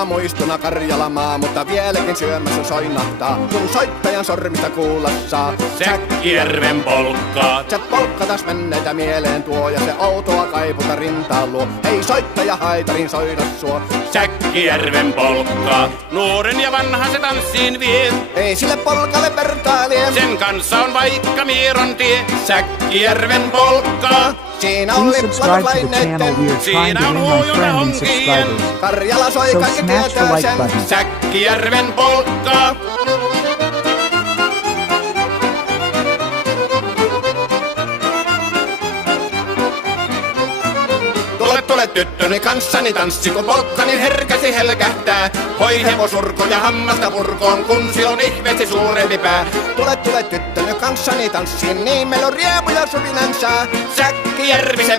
kauniina muistona Karjalamaa, mutta vieläkin syömässä soinahtaa, kun soittajan sormista kuulla saa. Säkkijärven polkkaa. Se polkka taas menneitä mieleen tuo, ja se outoa kaiputa rintaan luo. Ei soittaja haitarin soida suo. Säkkijärven polkkaa. Nuoren ja vanhan se tanssiin vie. Ei sille polkalle vertailee. Sen kanssa on vaikka Mieron tie. Säkkijärven polkkaa. Siinä on Please subscribe liplanut to the channel. We are trying to win my friend and subscribers. Karjala soi, So kaikki smash the tietää like sen. button. Säkkijärven polkkaa. Tule tyttöni kanssani tanssi, kun polkkani herkäsi helkähtää. Hoi hevosurko ja hammasta purkoon, kun silloin ihmeesti suurempi pää. Tule tyttöni kanssani tanssiin, niin meillä on riemuja suvinansa. Säkkijärvi se